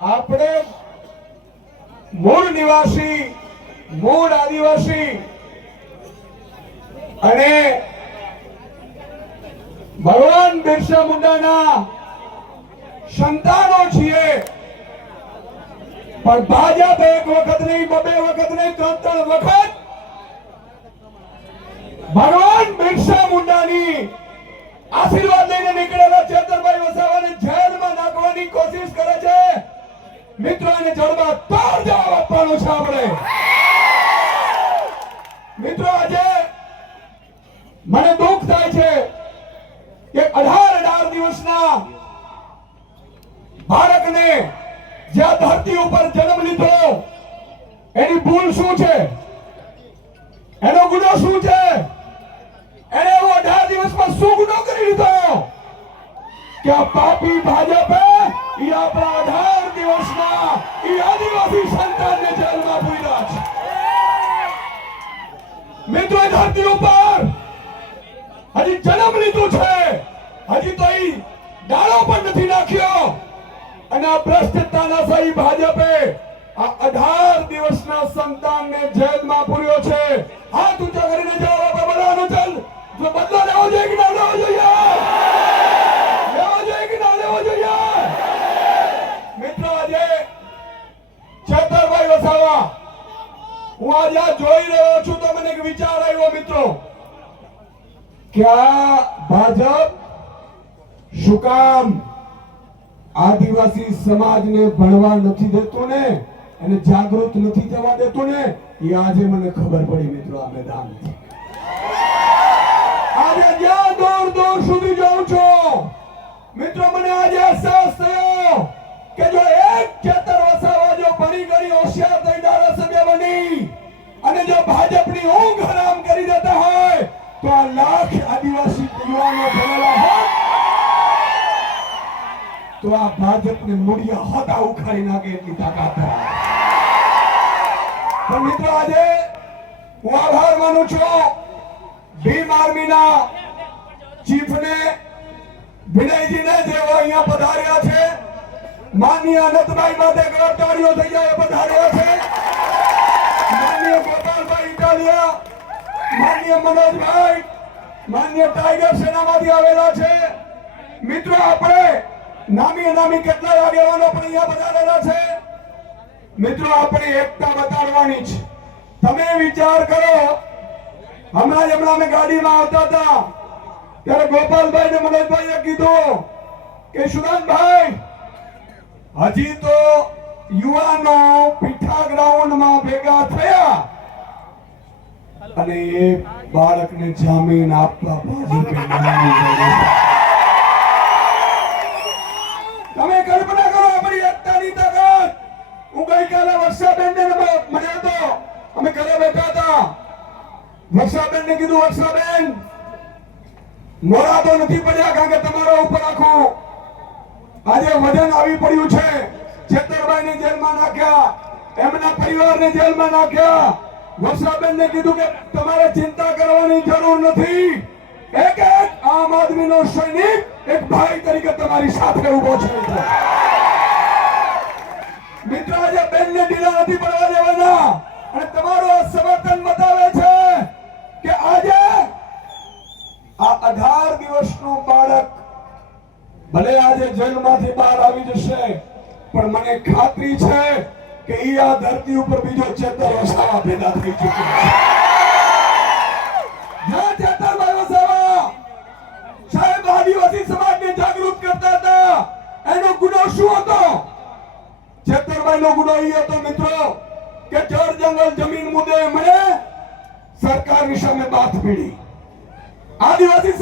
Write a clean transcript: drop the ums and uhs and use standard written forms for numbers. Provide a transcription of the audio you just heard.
આપણે મૂળ નિવાસી, મૂળ આદિવાસી અને ભગવાન બિરસા મુંડાના સંતાનો છીએ, પણ ભાજપ એક વખત નહીં, બે વખત નહીં, ત્રણ વખત ભગવાન બિરસા મુંડાની આશીર્વાદ લઈને નીકળેલા ચેતરભાઈ વસાવાને જેલમાં નાખવાની કોશિશ કરે છે. મિત્રો, એને જડબા તોડ જવાબ આપવાનો છે આપણે. મિત્રો, આજે મને દુઃખ થાય છે કે 18 દિવસના બાળકને જે આ ધરતી ઉપર જન્મ લીધો, એની ભૂલ શું છે? એનો ગુનો શું છે? એને એવો 18 દિવસમાં શું ગુનો કરી લીધો કે આ પાપી ભાજપે ઈ આપણા 18 દિવસમાં ઈ આદિવાસી સંતાનને જેલમાં પૂર્યા છે. મિત્રો, ધરતી ઉપર હજી જન્મ લીધું છે, હજી તો ઈ ડાળો પણ નથી નાખ્યો, અને આ ભ્રષ્ટાચારના સહી ભાજપે આ 18 દિવસના સંતાનને જેલમાં પૂર્યો છે. હાથ ઊંચા કરીને જવાબ આપો બધાનો. ચાલ, જો બદલો લેવો જોઈએ કે ના લેવો જોઈએ? લેવો જોઈએ કે ના લેવો જોઈએ? મિત્રો, આજે ચેતરભાઈ વસાવા, હું આજે આ જોઈ રહ્યો છું તો મને એક વિચાર આવ્યો મિત્રો, કે આ ભાજપ શું કામ આદિવાસી સમાજને ભણવા નથી દેતું ને, એને જાગૃત નથી થવા દેતું ને, એ આજે મને ખબર પડી મિત્રો. આ મેદાન આજે જ્યાં દૂર દૂર સુધી જાઉં છું મિત્રો, મને આજે અહેસાસ થયો કે જો એક ચેતર વસાવા જો ભણી ગણી હોશિયાર થઈ ધારાસભ્ય બની અને જો ભાજપની ઊંઘ હરામ કરી દેતા હોય તો આ લાખ આદિવાસી યુવાનો ભણેલા હોત તો આ ભાજપને મૂળિયા હોતા ઉખાડી નાખે એટલી તાકાત ધરાવે. પણ મિત્રો, આજે હું આભાર માનું છું ભીમ આર્મીના ચીફને, વિનયજીને, જેઓ અહીંયા પધાર્યા છે. માનનીય અનંતભાઈ માટે તાળીઓ થઈ જાય પધાર્યા છે. માનનીય ગોપાલભાઈ ઇટાલિયા, માનનીય મનોજભાઈ, માનનીય ટાઈગર સેનામાંથી આવેલા છે. મિત્રો, આપણે નામી અનામી કેટલા આગેવાનો પણ અહીંયા પધારેલા છે. મિત્રો, આપણે એકતા બતાડવાની છે. તમે વિચાર કરો, હમણાં અમે ગાડીમાં આવતા હતા ત્યારે ગોપાલભાઈ ને મનોજભાઈએ કીધું કે સુદાનભાઈ, હજી તો યુવાનો પીઠા ગ્રાઉન્ડમાં ભેગા થયા અને એ બાળકને જામીન આપવા ભાજપે તમે કલ્પના કરો આપણી એકતાની તાકાત. હું ગઈકાલે વર્ષાબેનને મળ્યો હતો, અમે ઘરે બેઠા હતા. વર્ષાબેનને કીધું, વર્ષાબેન, મોડા તો નથી પડ્યા કારણ કે તમારા ઉપર આખું આજે વજન આવી પડ્યું છે. ચેતરભાઈને જેલમાં નાખ્યા, એમના પરિવારને જેલમાં નાખ્યા. વર્ષાબેનને કીધું કે તમારે ચિંતા કરવાની જરૂર નથી. એક એક આમ આદમીનો સૈનિક એક ભાઈ તરીકે તમારી સાથે ઉભો છે. મિત્ર, આજે બેનને ઢીલા નથી પડવા દેવાના, અને તમારું સમર્થન બતાવે છે કે આજે આ 18 દિવસનું બાળક ભલે આજે જેલમાંથી બહાર આવી જશે, પણ મને ખાતરી છે કે ઈ આ ધરતી ઉપર બીજો ચેતર વસાવા પેદા થઈ ચૂક્યો છે. જ્યાં ચેતરભાઈ વસાવા સાહેબ આદિવાસી સમાજને જાગૃત કરતા હતા, એનો ગુનો શું હતો? ચેતરભાઈનો ગુનો એ હતો મિત્રો કે જળ જંગલ જમીન મુદ્દે મને સરકારની સામે બાથ ભીડી. આદિવાસી